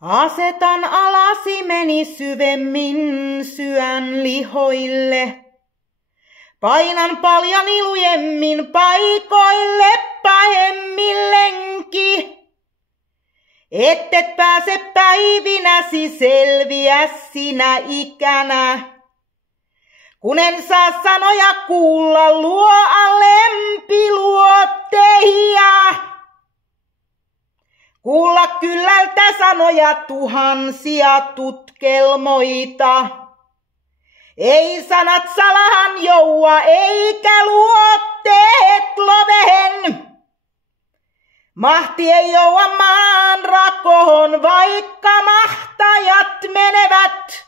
Asetan alasimeni syvemmin syön lihoille. Painan paljani lujemmin paikoille pahemmillenki. Ettet pääse päivinäsi selviä sinä ikänä. Kun en saa sanoja kuulla luo alempi luotteja. Kuulla kyllältä sanoja tuhansia tutkelmoita. Ei sanat salahan joua eikä luotteet lovehen. Mahti ei joua maan rakoon, vaikka mahtajat menevät.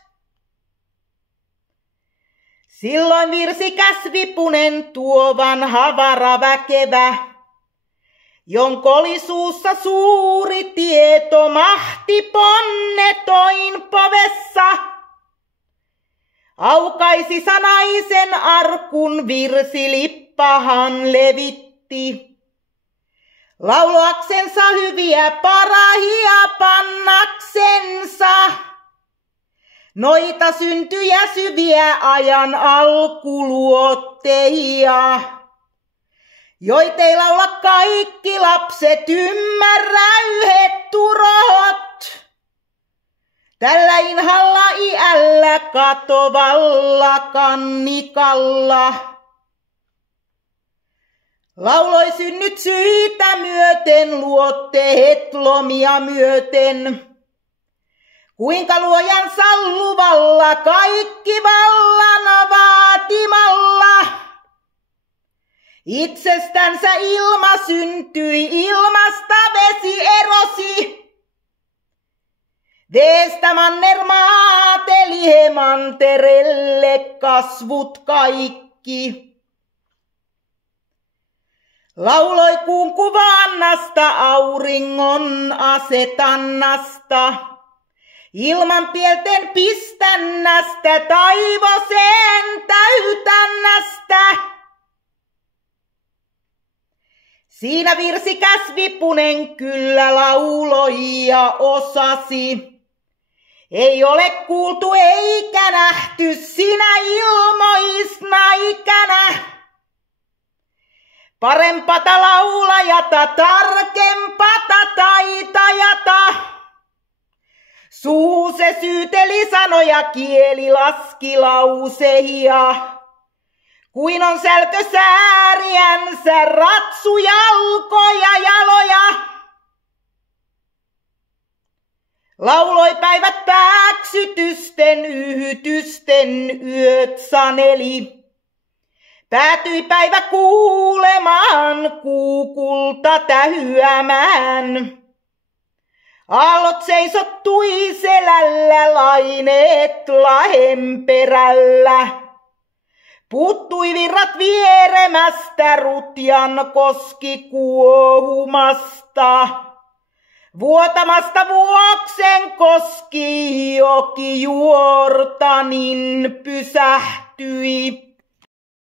Silloin virsikäs vipunen tuo vanha varaväkevä, jonka oli suussa suuri tieto mahti ponnetoin povessa. Aukaisi sanaisen arkun virsilippahan levitti. Lauloaksensa hyviä parahia pannaksensa. Noita syntyjä syviä ajan alkuluotteja. Joitei laula kaikki lapset ymmärrä yhdet turot. Tällä inhalla iällä katovalla kannikalla. Lauloi synnyt syitä myöten, luotteet lomia myöten. Kuinka luojan salluvalla kaikki vallan vaatimalla. Itsestänsä ilma syntyi, ilmasta vesi erosi. Veestä manner maateli he mantereelle kasvut kaikki. Lauloi kuun kuvannasta, auringon asetannasta. Ilman pielten pistännästä, taivoseen täytännästä. Siinä virsikäs vipunen kyllä lauloi ja osasi. Ei ole kuultu eikä nähty sinä ilmoisna ikänä. Parempata laulajata, tarkempata taitajata. Suu se syyteli sanoja, kieli laski lauseja. Kuin on sälkö sääriänsä, ratsu jalkoja jaloja. Lauloi päivät pääksytysten, yhytysten yöt saneli. Päätyi päivä kuulemaan, kuukulta tähyämään. Aallot seisottui selällä, laineet lahen perällä. Puuttui virrat vieremästä, Rutjan koski kuohumasta. Vuotamasta Vuoksen koski, joki Juortanin pysähtyi.